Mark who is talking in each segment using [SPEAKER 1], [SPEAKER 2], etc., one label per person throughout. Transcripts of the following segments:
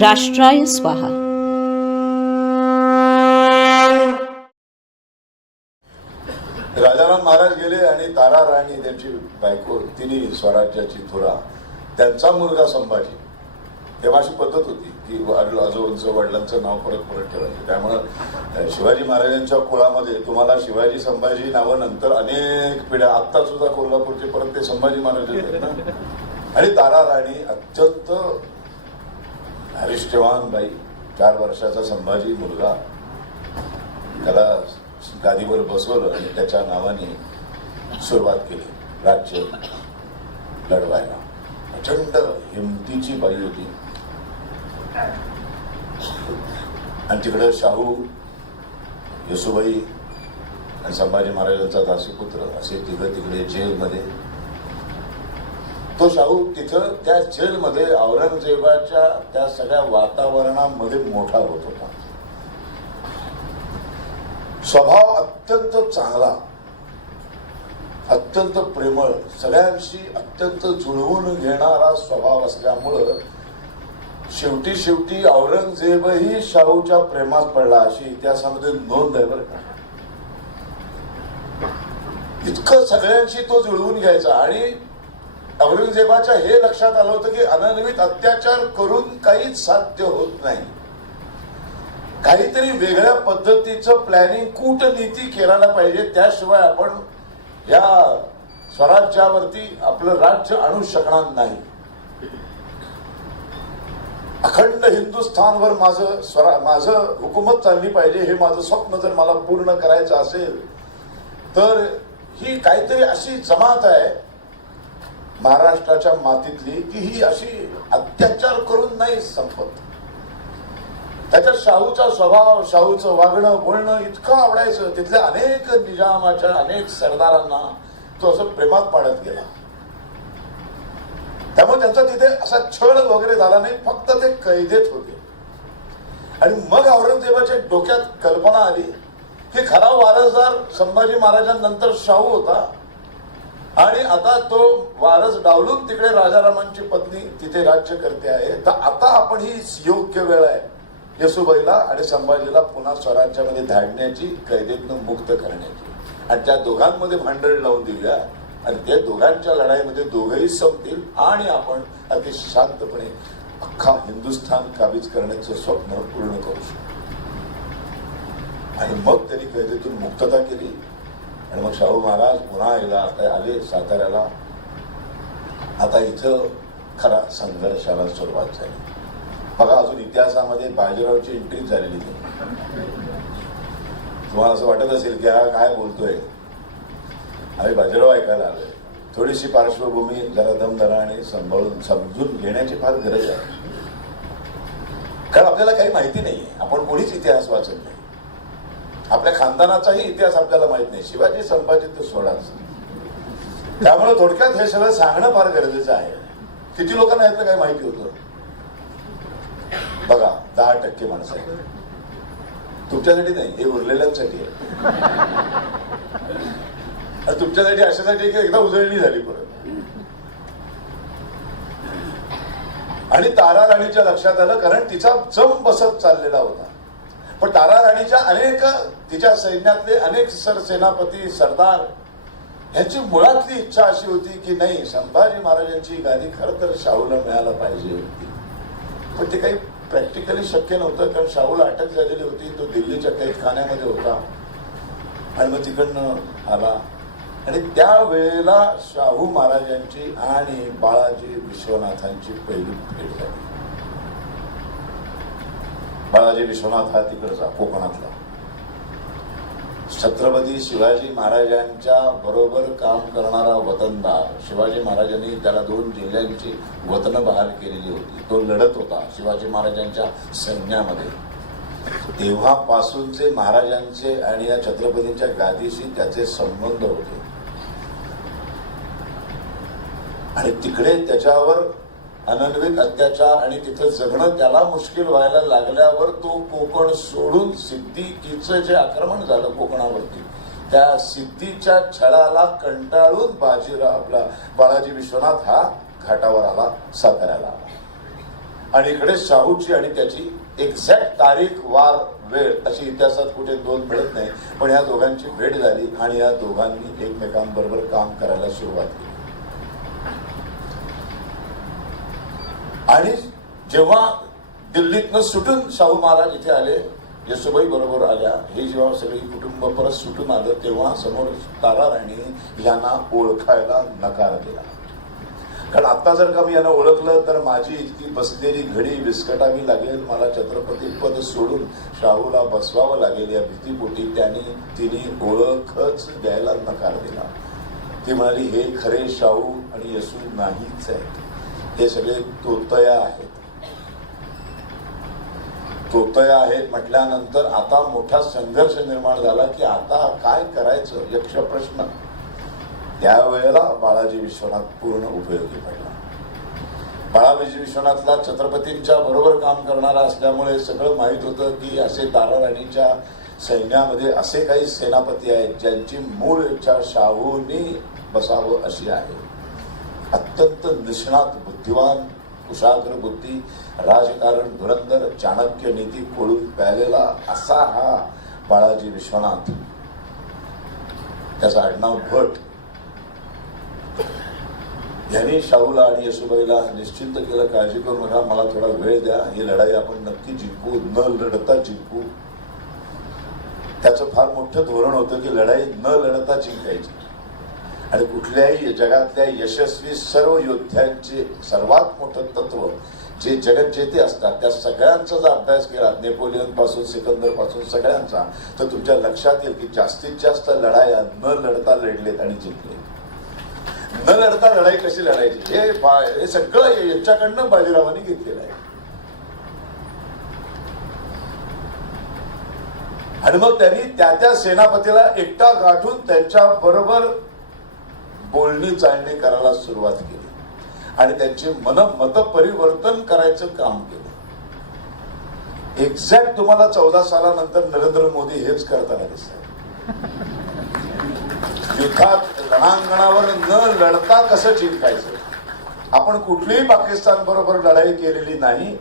[SPEAKER 1] राष्ट्राय स्वाहा.
[SPEAKER 2] राजाराम महाराज गेले आणि तारा राणी त्यांची बायको तिन्ही स्वराज्याची थोरा त्यांचा मुलगा संभाजी. तेव्हा अशी पद्धत होती की आजोबांचं वडिलांचं नाव परत परत ठेवायचं. त्यामुळं शिवाजी महाराजांच्या कुळामध्ये तुम्हाला शिवाजी संभाजी नावं नंतर अनेक पिढ्या आत्ता सुद्धा कोल्हापूरचे परत ते संभाजी महाराज आहेत ना? आणि तारा राणी अत्यंत हरिष्ठवान बाई चार वर्षाचा संभाजी मुलगा. त्याला गादीवर बसवलं आणि त्याच्या नावाने सुरुवात केली राज्य लढवायला. प्रचंड हिमतीची बाई होती. आणि तिकडं शाहू येसुबाई आणि संभाजी महाराजांचा दासीपुत्र असे तिकडे तिकडे जेलमध्ये तो शाहू तिथं त्या जेलमध्ये औरंगजेबाच्या त्या सगळ्या वातावरणामध्ये मोठा होत होता. स्वभाव अत्यंत चांगला अत्यंत प्रेमळ सगळ्यांशी अत्यंत जुळवून घेणारा स्वभाव असल्यामुळं शेवटी शेवटी औरंगजेबही शाहूच्या प्रेमात पडला अशी इतिहासामध्ये नोंद आहे बरं का. इतकं सगळ्यांशी तो जुळवून घ्यायचा आणि औरंगजेबाच्या हे लक्षात आलं होतं की अनन्वित अत्याचार करून काहीच साध्य होत नाही. काहीतरी वेगळ्या पद्धतीचं प्लॅनिंग कूटनीती करायला पाहिजे. त्याशिवाय आपण या स्वराज्यावरती आपलं राज्य आणू शकणार नाही. अखंड हिंदुस्थानवर माझं स्वरा माझं हुकूमत चालली पाहिजे हे माझं स्वप्न जर मला पूर्ण करायचं असेल तर ही काहीतरी अशी जमात आहे महाराष्ट्राच्या मातीतली की ही अशी अत्याचार करून नाही संपत. त्याच्यात शाहूचा स्वभाव शाहूचं वागणं बोलणं इतकं आवडायचं तिथल्या अनेक निजामाच्या अनेक सरदारांना तो असं प्रेमात पाडत गेला. त्यामुळे त्यांचा तिथे असा छळ वगैरे झाला नाही फक्त ते कैदेत होते. आणि मग औरंगजेबाच्या डोक्यात कल्पना आली की खरा वारसदार संभाजी महाराजांनंतर शाहू होता. आणि आता तो वारस डावलून तिकडे राजारामांची पत्नी तिथे राज्य करते आहे. तर आता आपण ही योग्य वेळ आहे येसुबाईला आणि संभाजीला पुन्हा स्वराज्यामध्ये धाडण्याची कैदेतनं मुक्त करण्याची. आणि त्या दोघांमध्ये भांडण लावून देऊया आणि त्या दोघांच्या लढाईमध्ये दोघंही संपतील आणि आपण अतिशय शांतपणे अख्खा हिंदुस्थान काबीज करण्याचं स्वप्न पूर्ण करू शकतो आणि मग त्यांनी कैदेतून मुक्तता केली. आणि मग शाहू महाराज पुन्हा एकदा आता आले साताऱ्याला. आता इथं खरा संघर्षाला सुरुवात झाली. बघा अजून इतिहासामध्ये बाजीरावची एंट्री झालेली नाही. तुम्हाला असं वाटत असेल की हा काय बोलतोय? आम्ही बाजीराव ऐकायला आलोय. थोडीशी पार्श्वभूमी जरा दमदराने सांभाळून समजून घेण्याची फार गरज आहे. कारण आपल्याला काही माहिती नाही आपण कोणीच इतिहास वाचत नाही. आपल्या खानदानाचाही इतिहास आपल्याला माहीत नाही. शिवाजी संभाजी तर सोडाच त्यामुळे थोडक्यात हे सगळं सांगणं फार गरजेचं आहे. किती लोकांना यातलं काही माहिती होतं? बघा दहा टक्के माणसं आहेत. तुमच्यासाठी नाही हे उरलेल्यांसाठी आहे. तुमच्यासाठी अशासाठी की एकदा उजळणी झाली परत. आणि तारा राणीच्या लक्षात आलं कारण तिचा जम बसत चाललेला होता. पण तारा राणीच्या अनेक तिच्या सैन्यातले अनेक सर सेनापती सरदार ह्याची मुळातली इच्छा अशी होती की नाही संभाजी महाराजांची गादी खरं तर शाहूला मिळायला पाहिजे होती. पण ते काही प्रॅक्टिकली शक्य नव्हतं कारण शाहूला अटक झालेली होती तो दिल्लीच्या कैदखान्यामध्ये होता. आणि मग तिकडनं आला. आणि त्यावेळेला शाहू महाराजांची आणि बाळाजी विश्वनाथांची पहिली भेट झाली. बाळाजी विश्वनाथ हा तिकडचा कोकणातला. छत्रपती शिवाजी महाराजांच्या बरोबर काम करणारा वतनदार. शिवाजी महाराजांनी त्याला दोन जिल्ह्यांची वतनं बहाल केलेली होती. तो लढत होता शिवाजी महाराजांच्या सैन्यामध्ये. तेव्हापासूनचे महाराजांचे आणि या छत्रपतींच्या गादीशी त्याचे संबंध होते. आणि तिकडे त्याच्यावर अनन्वित अत्याचार आणि तिथं जगणं त्याला मुश्किल व्हायला लागल्यावर तो कोकण सोडून सिद्दीकीचं जे आक्रमण झालं कोकणावरती त्या सिद्धीच्या छळाला कंटाळून बाजीराव आपला बाळाजी विश्वनाथ हा घाटावर आला साताऱ्याला. आला आणि इकडे शाहूची आणि त्याची एक्झॅक्ट तारीख वार वेळ अशी इतिहासात कुठे दोन मिळत नाही. पण या दोघांची भेट झाली आणि या दोघांनी एकमेकांबरोबर काम करायला सुरुवात केली. आणि जेव्हा दिल्लीतनं सुटून शाहू महाराज इथे आले यशोबाई बरोबर आल्या हे जेव्हा सगळी कुटुंब परत सुटून आलं तेव्हा समोर तारा राणी यांना ओळखायला नकार दिला. कारण आता जर का मी यांना ओळखलं तर माझी इतकी बसलेली घडी विस्कटावी लागेल मला छत्रपती पद सोडून शाहूला बसवावं लागेल या भीतीपोटी त्यांनी तिने ओळखच द्यायला नकार दिला. ती म्हणाली हे खरे शाहू आणि यसू नाहीच आहे हे सगळे तोतया आहेत. तोतया आहेत म्हटल्यानंतर आता मोठा संघर्ष निर्माण झाला की आता काय करायचं? यक्ष प्रश्न. त्यावेळेला बाळाजी विश्वनाथ पूर्ण उपयोगी पडला. बाळाजी विश्वनाथला छत्रपतींच्या बरोबर काम करणारा असल्यामुळे सगळं माहीत होतं की असे तारा राणीच्या सैन्यामध्ये असे काही सेनापती आहेत ज्यांची मूळ इच्छा शाहूंनी बसावं अशी आहे. अत्यंत निष्णात बुद्धिवान कुशाग्र बुद्धी राजकारण धुरंधर चाणक्य नीती कोळून प्यालेला असा हा बाळाजी विश्वनाथ. त्याचा आडनाव भट. यांनी शाहूला आणि यशुबाईला निश्चिंत केलं काळजी करू नका मला थोडा वेळ द्या ही लढाई आपण नक्की जिंकू न लढता जिंकू. त्याचं फार मोठं धोरण होतं की लढाई न लढता जिंकायची. आणि कुठल्याही जगातल्या यशस्वी सर्व योद्ध्यांचे सर्वात मोठं तत्व जे जगज्जेते असतात त्या सगळ्यांचा जर अभ्यास केला नेपोलियनपासून सिकंदरपासून सगळ्यांचा तर तुमच्या लक्षात येईल की जास्तीत जास्त लढाया न लढता लढलेत आणि जिंकले न लढता लढाई कशी लढायची? हे बा- हे सगळं यांच्याकडनं बाजीरावांनी घेतलेलं आहे. आणि मग त्यांनी त्या त्या सेनापतीला एकटा गाठून त्यांच्या बरोबर बोलणी चालणी करायला सुरुवात केली. आणि त्यांचे मन मत परिवर्तन करायचं काम केलं. एक्झॅक्ट तुम्हाला चौदा सालानंतर नरेंद्र मोदी हेच करताना दिसत युद्धात रणांगणावर न लढता कसं जिंकायचं? आपण कुठलीही पाकिस्तान बरोबर लढाई केलेली नाही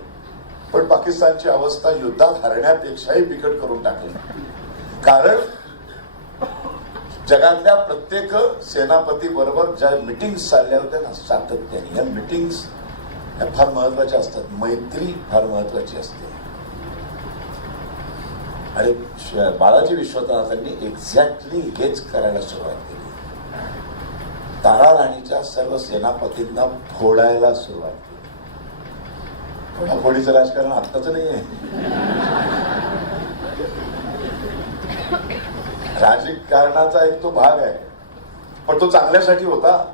[SPEAKER 2] पण पाकिस्तानची अवस्था युद्धात हरण्यापेक्षाही बिकट करून टाकली. कारण जगातल्या प्रत्येक सेनापती बरोबर ज्या मिटिंग्स चालल्या होत्या ना सातत्याने या मिटिंग्स फार महत्त्वाच्या असतात. मैत्री फार महत्वाची असते. आणि बालाजी बाळाजी विश्वनाथांनी एक्झॅक्टली हेच करायला सुरुवात केली. तारा राणीच्या सर्व सेनापतींना फोडायला सुरुवात केली. फोडाफोडीचं राजकारण आत्ताच नाही आहे राजकारणाचा एक तो भाग आहे. पण तो चांगल्यासाठी होता.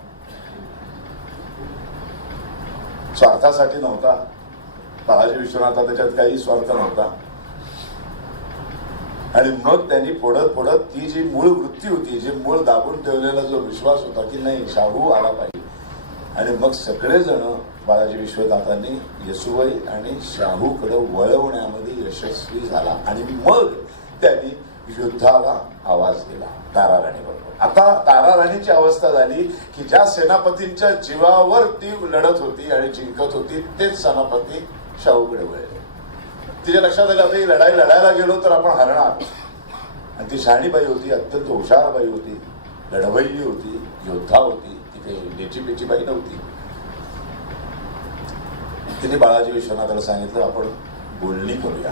[SPEAKER 2] स्वार्थासाठी नव्हता. बाळाजी विश्वनाथा त्याच्यात काही स्वार्थ नव्हता. आणि मग त्यांनी पुढत पुढत ती जी मूळ वृत्ती होती जी मूळ दाबून ठेवलेला जो विश्वास होता की नाही शाहू आला पाहिजे. आणि मग सगळेजण बाळाजी विश्वनाथांनी येसुबाई आणि शाहूकडे वळवण्यामध्ये यशस्वी झाला. आणि मग त्यांनी युद्धाला आवाज दिला. तारा राणीबरोबर आता तारा राणीची अवस्था झाली की ज्या सेनापतींच्या जीवावर ती लढत होती आणि जिंकत होती तेच सेनापती शाहूकडे वळले. तिच्या लक्षात आलं आता ही लढाई लढायला गेलो तर आपण हरणार. आणि ती शहाणीबाई होती अत्यंत हुशार बाई होती लढवैली होती योद्धा होती ती काही लेची पेची बाई नव्हती. तिने बाळाजी विश्वनाथाला सांगितलं आपण बोलणी करूया.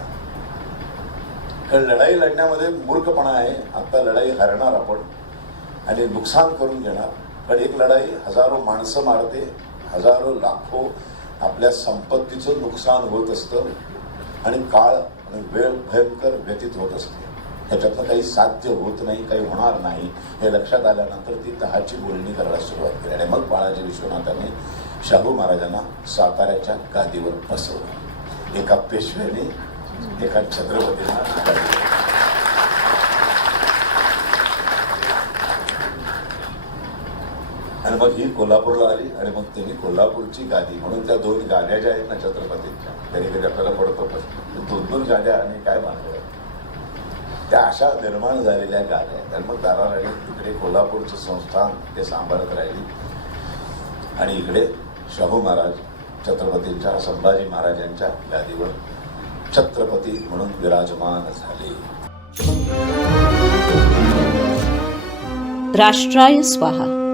[SPEAKER 2] कारण लढाई लढण्यामध्ये मूर्खपणा आहे. आता लढाई हरणार आपण आणि नुकसान करून घेणार कारण एक लढाई हजारो माणसं मारते हजारो लाखो आपल्या संपत्तीचं नुकसान होत असतं आणि काळ आणि वेळ भयंकर व्यतीत होत असते. त्याच्यातनं काही साध्य होत नाही काही होणार नाही. हे लक्षात आल्यानंतर ती तहाची बोलणी करायला सुरुवात केली आणि मग बाळाजी विश्वनाथांनी शाहू महाराजांना साताऱ्याच्या गादीवर बसवलं. एका पेशव्याने एका छत्रपतीला आणि मग ही कोल्हापूरला आली आणि मग त्यांनी कोल्हापूरची गादी म्हणून त्या दोन गाद्या ज्या आहेत ना छत्रपतींच्या कधी कधी आपल्याला पडतो पण दोन दोन गाद्या आणि काय मानल्या त्या अशा निर्माण झालेल्या गाद्या आहेत. आणि मग दाराराणी तिकडे कोल्हापूरचं संस्थान ते सांभाळत राहिली. आणि इकडे शाहू महाराज छत्रपतींच्या संभाजी महाराजांच्या गादीवर छत्रपती म्हणून विराजमान झाले.
[SPEAKER 1] राष्ट्राय स्वाहा.